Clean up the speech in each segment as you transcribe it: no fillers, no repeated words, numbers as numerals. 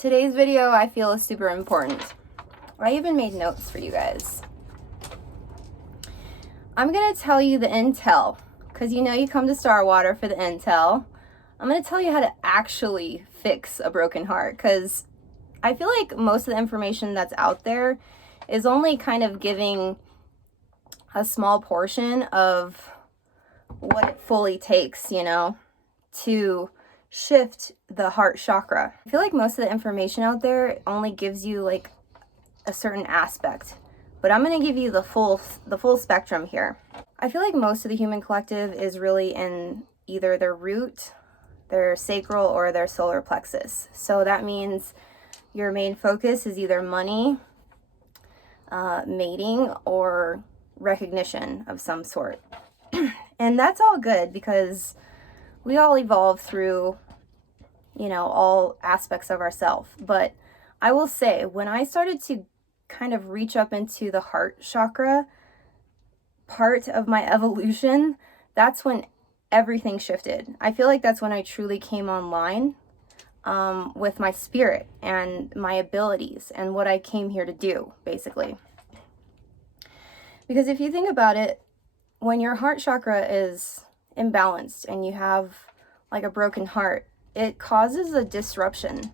Today's video I feel is super important. I even made notes for you guys. I'm going to tell you the intel, because you know you come to Starwater for the intel. I'm going to tell you how to actually fix a broken heart, because I feel like most of the information that's out there is only kind of giving a small portion of what it fully takes, you know, to shift the heart chakra. I feel like most of the information out there only gives you like a certain aspect, but I'm going to give you the full spectrum here. I feel like most of the human collective is really in either their root, their sacral, or their solar plexus. So that means your main focus is either money, mating, or recognition of some sort. And that's all good because we all evolve through, you know, all aspects of ourselves. But I will say, when I started to kind of reach up into the heart chakra part of my evolution, that's when everything shifted. I feel like that's when I truly came online with my spirit and my abilities and what I came here to do, basically. Because if you think about it, when your heart chakra is imbalanced and you have like a broken heart, it causes a disruption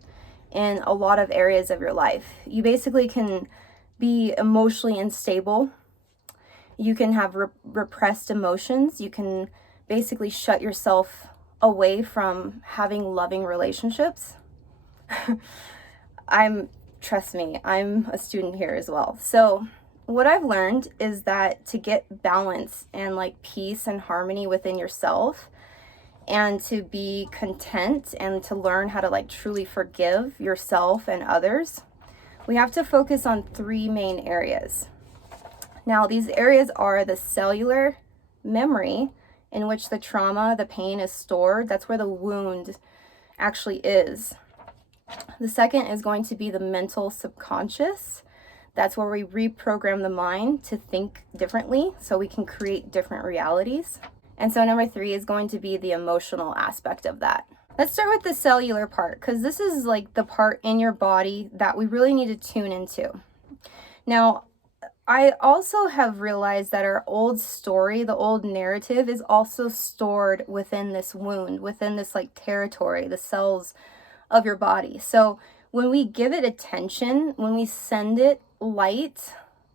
in a lot of areas of your life. You basically can be emotionally unstable. You can have repressed emotions. You can basically shut yourself away from having loving relationships. Trust me, I'm a student here as well. So what I've learned is that to get balance and like peace and harmony within yourself, and to be content and to learn how to like truly forgive yourself and others, we have to focus on three main areas. Now, these areas are the cellular memory, in which the trauma, the pain is stored. That's where the wound actually is. The second is going to be the mental subconscious. That's where we reprogram the mind to think differently so we can create different realities. And so number three is going to be the emotional aspect of that. Let's start with the cellular part, because this is like the part in your body that we really need to tune into. Now, I also have realized that our old story, the old narrative, is also stored within this wound, within this like territory, the cells of your body. So when we give it attention, when we send it light,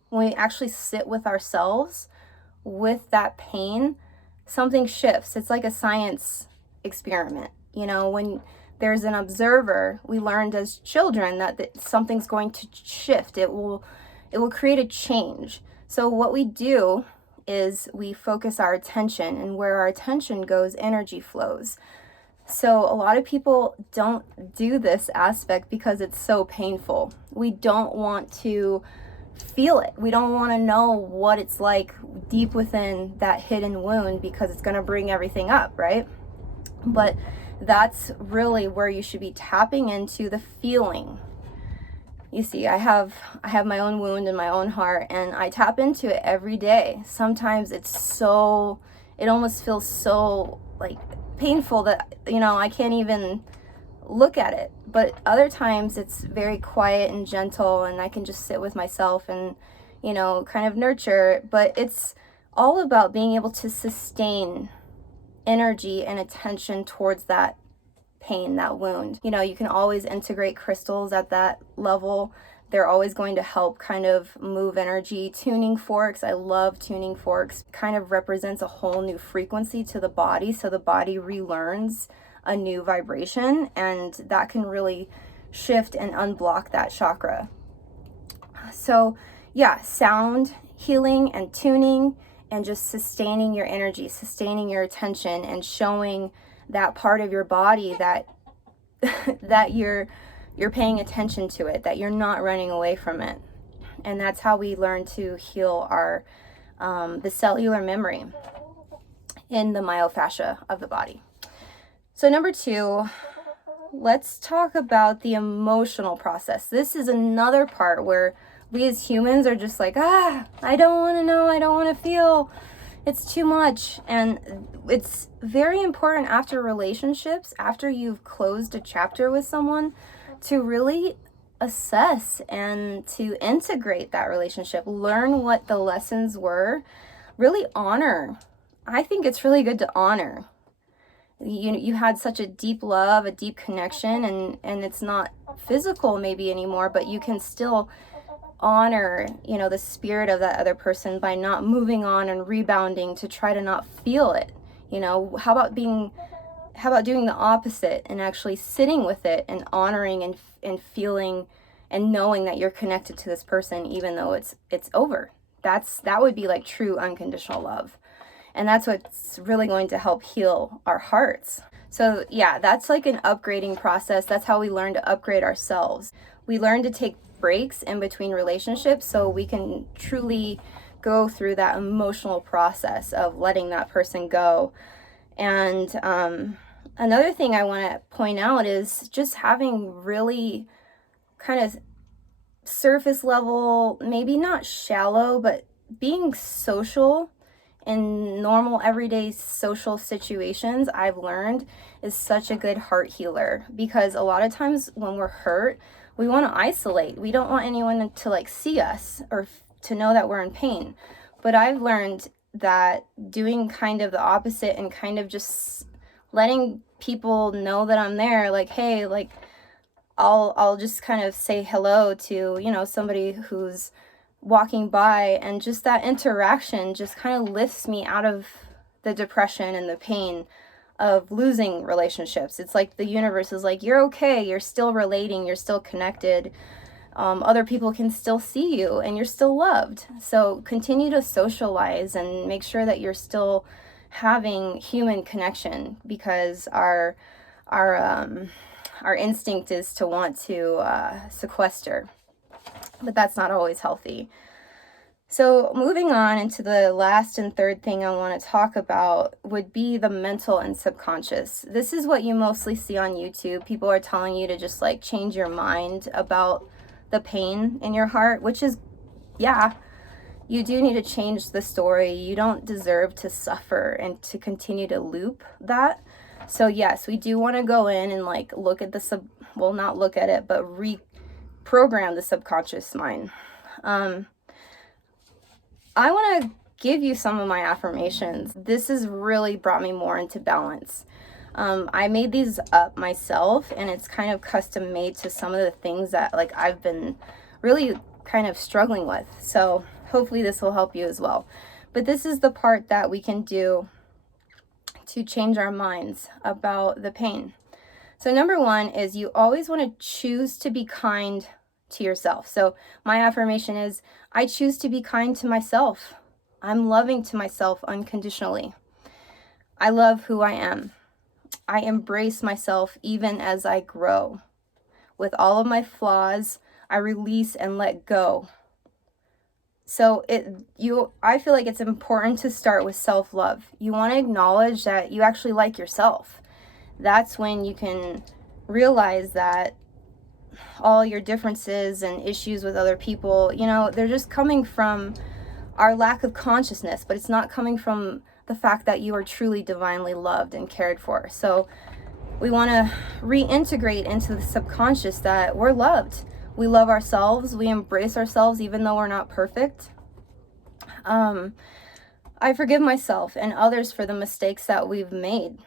when we actually sit with ourselves with that pain, something shifts. It's like a science experiment. You know, when there's an observer, we learned as children that something's going to shift. It will create a change. So what we do is we focus our attention, and where our attention goes, energy flows. So a lot of people don't do this aspect because it's so painful. We don't want to feel it. We don't want to know what it's like deep within that hidden wound, because it's going to bring everything up, right? But that's really where you should be tapping into the feeling. You see, I have my own wound in my own heart, and I tap into it every day. Sometimes it almost feels so like painful that, you know, I can't even look at it. But other times it's very quiet and gentle, and I can just sit with myself and, you know, kind of nurture. But it's all about being able to sustain energy and attention towards that pain, that wound. You know, you can always integrate crystals at that level. They're always going to help kind of move energy. Tuning forks, I love tuning forks. Kind of represents a whole new frequency to the body, so the body relearns a new vibration, and that can really shift and unblock that chakra. So yeah, sound healing and tuning, and just sustaining your energy, sustaining your attention, and showing that part of your body that that you're paying attention to it, that you're not running away from it. And that's how we learn to heal our the cellular memory in the myofascia of the body. So number two, let's talk about the emotional process. This is another part where we as humans are just like, I don't want to know, I don't want to feel. It's too much. And it's very important after relationships, after you've closed a chapter with someone, to really assess and to integrate that relationship, learn what the lessons were, really honor. I think it's really good to honor. You had such a deep love, a deep connection, and it's not physical maybe anymore, but you can still honor, the spirit of that other person by not moving on and rebounding to try to not feel it. How about doing the opposite and actually sitting with it and honoring and feeling and knowing that you're connected to this person even though it's over. That would be like true unconditional love. And that's what's really going to help heal our hearts. So yeah, that's like an upgrading process. That's how we learn to upgrade ourselves. We learn to take breaks in between relationships so we can truly go through that emotional process of letting that person go. And another thing I want to point out is just having really kind of surface level, maybe not shallow, but being social in normal everyday social situations, I've learned, is such a good heart healer, because a lot of times when we're hurt, we want to isolate. We don't want anyone to like see us or to know that we're in pain. But I've learned that doing kind of the opposite and kind of just letting people know that I'm there, like, hey, like I'll just kind of say hello to, somebody who's walking by, and just that interaction just kind of lifts me out of the depression and the pain of losing relationships. It's like the universe is like, you're okay, you're still relating, you're still connected, other people can still see you and you're still loved. So continue to socialize and make sure that you're still having human connection, because our instinct is to want to sequester, but that's not always healthy. So moving on into the last and third thing I want to talk about would be the mental and subconscious. This is what you mostly see on YouTube. People are telling you to just like change your mind about the pain in your heart, which is, yeah, you do need to change the story. You don't deserve to suffer and to continue to loop that. So yes, we do want to go in and like look at not look at it, but reprogram the subconscious mind. I want to give you some of my affirmations. This has really brought me more into balance. I made these up myself, and it's kind of custom made to some of the things that like I've been really kind of struggling with. So hopefully this will help you as well. But this is the part that we can do to change our minds about the pain. So number one is you always want to choose to be kind to yourself. So my affirmation is, I choose to be kind to myself. I'm loving to myself unconditionally. I love who I am. I embrace myself even as I grow. With all of my flaws, I release and let go. So I feel like it's important to start with self-love. You want to acknowledge that you actually like yourself. That's when you can realize that all your differences and issues with other people, they're just coming from our lack of consciousness, but it's not coming from the fact that you are truly divinely loved and cared for. So we want to reintegrate into the subconscious that we're loved. We love ourselves. We embrace ourselves even though we're not perfect. I forgive myself and others for the mistakes that we've made.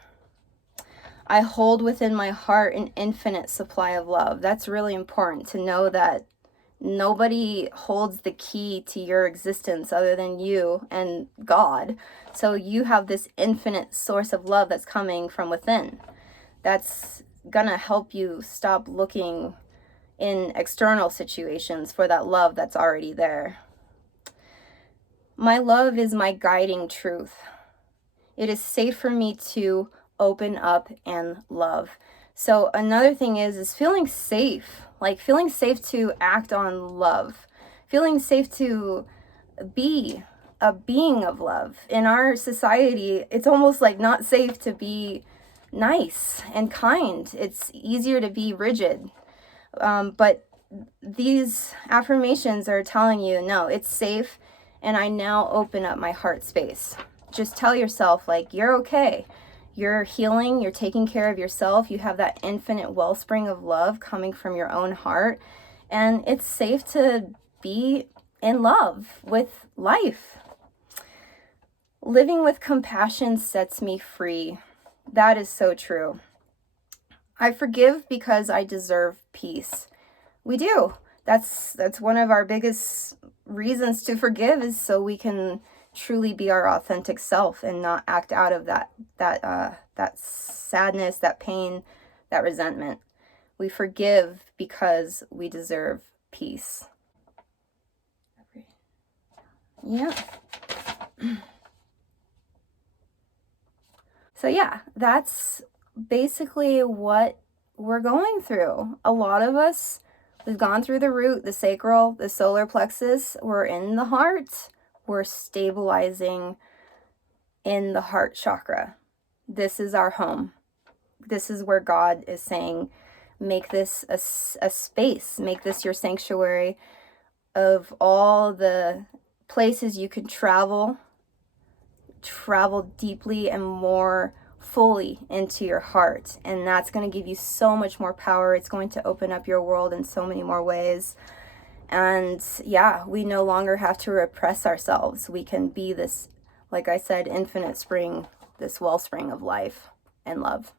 I hold within my heart an infinite supply of love. That's really important to know, that nobody holds the key to your existence other than you and God. So you have this infinite source of love that's coming from within. That's gonna help you stop looking in external situations for that love that's already there. My love is my guiding truth. It is safe for me to open up and love. So another thing is feeling safe, like feeling safe to act on love, feeling safe to be a being of love. In our society, it's almost like not safe to be nice and kind. It's easier to be rigid. But these affirmations are telling you, no, it's safe, and I now open up my heart space. Just tell yourself, like, you're okay. You're healing, you're taking care of yourself, you have that infinite wellspring of love coming from your own heart, and it's safe to be in love with life. Living with compassion sets me free. That is so true. I forgive because I deserve peace. We do. That's one of our biggest reasons to forgive, is so we can truly be our authentic self and not act out of that sadness, that pain, that resentment. We forgive because we deserve peace. Yeah. So yeah, that's basically what we're going through. A lot of us, we've gone through the root, the sacral, the solar plexus. We're in the heart. We're stabilizing in the heart chakra. This is our home. This is where God is saying, make this a space, make this your sanctuary of all the places you can travel deeply and more fully into your heart. And that's going to give you so much more power. It's going to open up your world in so many more ways. And yeah, we no longer have to repress ourselves. We can be this, like I said, infinite spring, this wellspring of life and love.